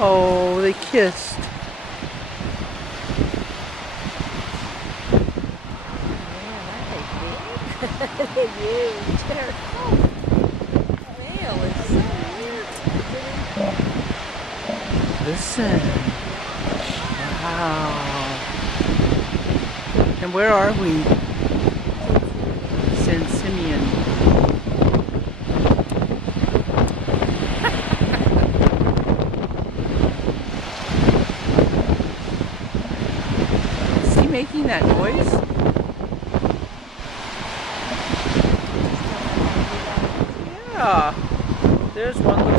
Oh, they kissed. They're huge. They're male is so weird. Listen. Wow. And where are we? San Simeon. Is he making that noise? Yeah. There's one little